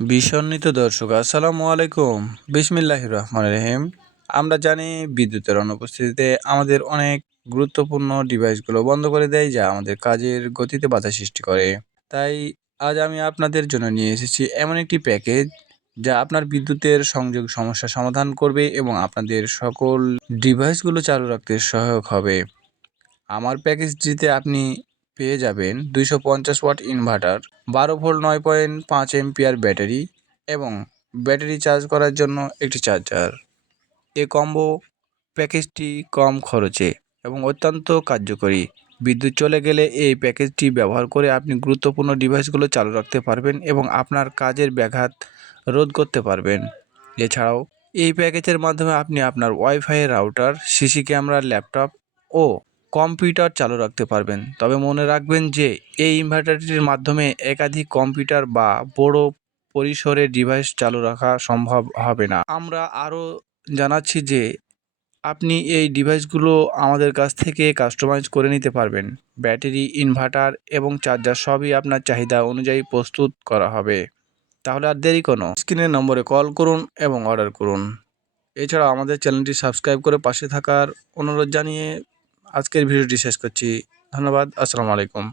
বিসন্নিত দর্শক, আসসালামু আলাইকুম। বিসমিল্লাহ রহমান রহিম। আমরা জানি বিদ্যুতের অনুপস্থিতিতে আমাদের অনেক গুরুত্বপূর্ণ ডিভাইসগুলো বন্ধ করে দেয়, যা আমাদের কাজের গতিতে বাধা সৃষ্টি করে। তাই আজ আমি আপনাদের জন্য নিয়ে এসেছি এমন একটি প্যাকেজ, যা আপনার বিদ্যুতের সংযোগ সমস্যা সমাধান করবে এবং আপনাদের সকল ডিভাইসগুলো চালু রাখতে সহায়ক হবে। আমার প্যাকেজটিতে আপনি পেয়ে যাবেন দুইশো পঞ্চাশ ওয়াট ইনভার্টার, বারো ভোল্ট নয় পয়েন্ট পাঁচ এমপিয়ার ব্যাটারি এবং ব্যাটারি চার্জ করার জন্য একটি চার্জার। এ কম্বো প্যাকেজটি কম খরচে এবং অত্যন্ত কার্যকরী। বিদ্যুৎ চলে গেলে এই প্যাকেজটি ব্যবহার করে আপনি গুরুত্বপূর্ণ ডিভাইসগুলো চালু রাখতে পারবেন এবং আপনার কাজের ব্যাঘাত রোধ করতে পারবেন। এছাড়াও, এই প্যাকেজের মাধ্যমে আপনি আপনার WiFi router CC camera laptop ও কম্পিউটার চালু রাখতে পারবেন। তবে মনে রাখবেন যে, এই ইনভার্টারটির মাধ্যমে একাধিক কম্পিউটার বা বড় পরিসরের ডিভাইস চালু রাখা সম্ভব হবে না। আমরা আরও জানাচ্ছি যে, আপনি এই ডিভাইসগুলো আমাদের কাছ থেকে কাস্টমাইজ করে নিতে পারবেন। ব্যাটারি ইনভার্টার এবং চার্জার সবই আপনার চাহিদা অনুযায়ী প্রস্তুত করা হবে। তাহলে আর দেরি কোনো স্ক্রিনের নম্বরে কল করুন এবং অর্ডার করুন। এছাড়া আমাদের চ্যানেলটি সাবস্ক্রাইব করে পাশে থাকার অনুরোধ জানিয়ে আজকের ভিডিওটি শেষ করছি। ধন্যবাদ। আসসালামু আলাইকুম।